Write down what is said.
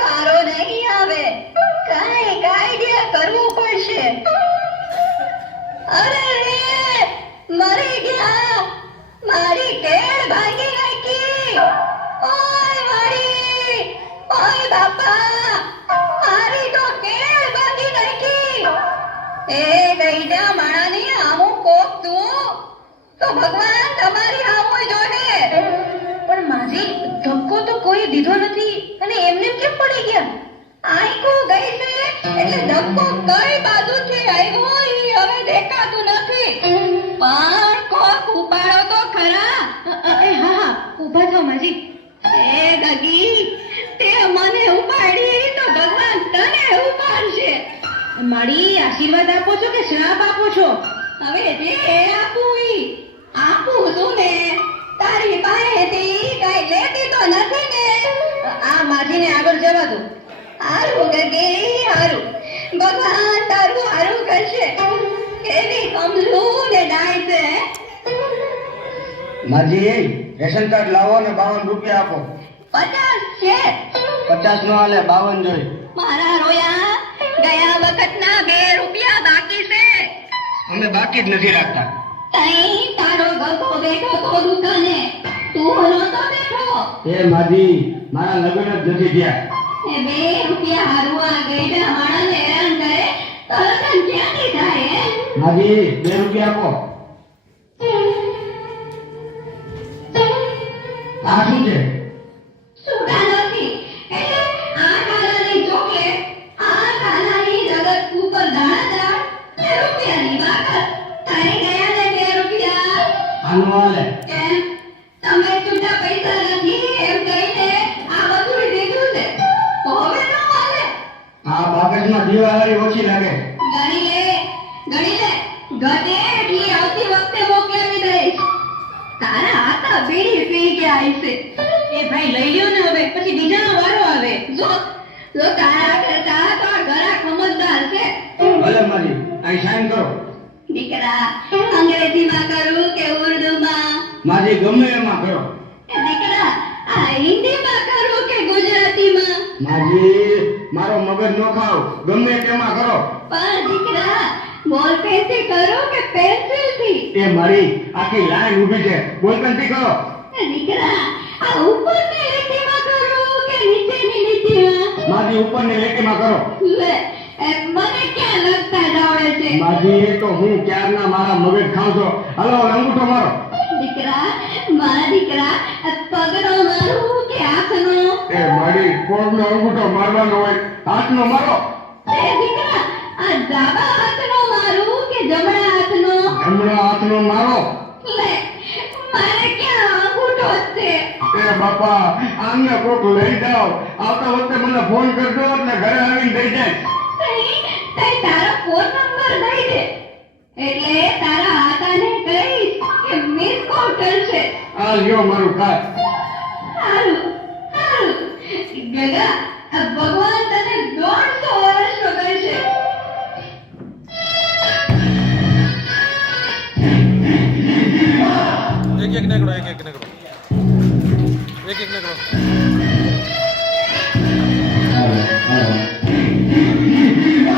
વારો નહીં આવે, કઈક આઈડિયા કરવું પડશે. અરે રે, મરી ગયા, મારી કેળ ભાંગી નાખી. ઓય મારી, ઓય બાપા, મારી તો કેળ ભાંગી નાખી. એ ગઈડા માણાની આમું કોક તું તો ભગવાન તમારી આમું જોહે. પણ માજી ધક્કો તો કોઈ દીધો નથી અને એમને કેમ પડી ગયા? આઈકો ગઈ છે એટલે ધક્કો કઈ બાજુથી આવ્યો ઈ હવે દેખાતું નથી. પણ કોક ઉપાડો તો ખરા. હા ઊભા થાઓ માજી. એ ગગી, તે મને ઉપાડી તો ભગવાન તને ઉપાડશે. મારી આશીર્વાદ આપો છો કે શ્રાપ આપો છો? હવે જે આપું છું ને, તારી પાસેથી કઈ લેતી તો નથી ને. આ માજીને આગળ જવા દો. હારું ગગી હારું, ભગવાન તારું હારું કરશે. કેવી કમલું ને ડાય છે. માજી રેશન કાર્ડ લાવો ને 52 રૂપિયા આપો. 50 છે. 50 નો હાલે, 52 જોઈ. મારા રોયા, ગયા વખતના 2 રૂપિયા બાકી છે. અમે બાકી જ નથી રાખતા. તઈ તારો ગગો બેઠો તો દુકાને, તું નહોતો બેઠો. એ માજી, મારા લગ્ન જ નથી થયા. એ 2 રૂપિયા હારવા ગઈડા માણસને હેરાન કરે તો લગન ક્યાંથી થાય હે? માજી 2 રૂપિયા આપો. આ શું છે? સુડા નથી એટલે આ કાલાની ચોકલેટ, આ કાલાની જગત ઉપર દાણાદાર 2 રૂપિયાની બાકત. થઈ ગયા ને 2 રૂપિયા. આનો હાલે. કેમ તમે છૂટા પૈસા નથી એમ કહીને આ બધું દીધું છે તો હવે ન હાલે. આ બાકસમાં દીવાળી ઓછી લાગે. ગણી લે ઘટે એટલી આવતી વખતે મોકલાવી દઈશ. તારા હાથા બીડી પી ગયા હશે. એ ભાઈ લઈ લ્યો ને, હવે પછી બીજાનો વારો આવે. જો તારા કરતા તો આ ઘણા સમજદાર છે. ભલે માજી, અહીં સાઈન કરો. દીકરા, અંગ્રેજીમાં કરું કે ઉર્દુમાં? માજી ગમે એમાં કરો. દીકરા, આ હિન્દીમાં કરું કે ગુજરાતીમાં? માજી મારો મગજ નો ખાવ, ગમે તેમાં કરો. પણ દીકરા, બોલપેનથી કરું કે પેન્સિલથી? એ મારી આખી લાઈન ઊભી છે, બોલપેન થી કરો. દીકરા, આ ઉપરની લીટીમાં કરું કે નીચેની લીટીમાં? માજી ઉપરની લીટીમાં કરો. લે, મને ક્યાં લગતા આવડે છે? માજી એ તો હું ક્યારના મારા મગજ ખાવ છો. હાલો અંગૂઠો મારો. દીકરા, મારા દીકરા, પગનો મારું કે હાથનો? એ મારી પગનો અંગૂઠો મારવાનો હોય, હાથનો મારો. એ દીકરા, આ ડાબા હાથનો મારું કે જમણા હાથનો? જમણા હાથનો મારો. લે, મારે ક્યાં અંગૂઠો છે? એ બાપા, આમને કોક લઈ જાઓ. આવતા વખતે મને ફોન કરજો એટલે ઘરે આવીને દઈ જાય. તઈ તારો ફોન નંબર દઈ દે એટલે તારા હાથાને કહીશ કે મિસ કોલ કરશે. આ લ્યો મારું કાર્ડ. હારું ગગા, ભગવાન તને 150 વર્ષનો કરશે. एक एक नेकड़ो एक एक नेकड़ो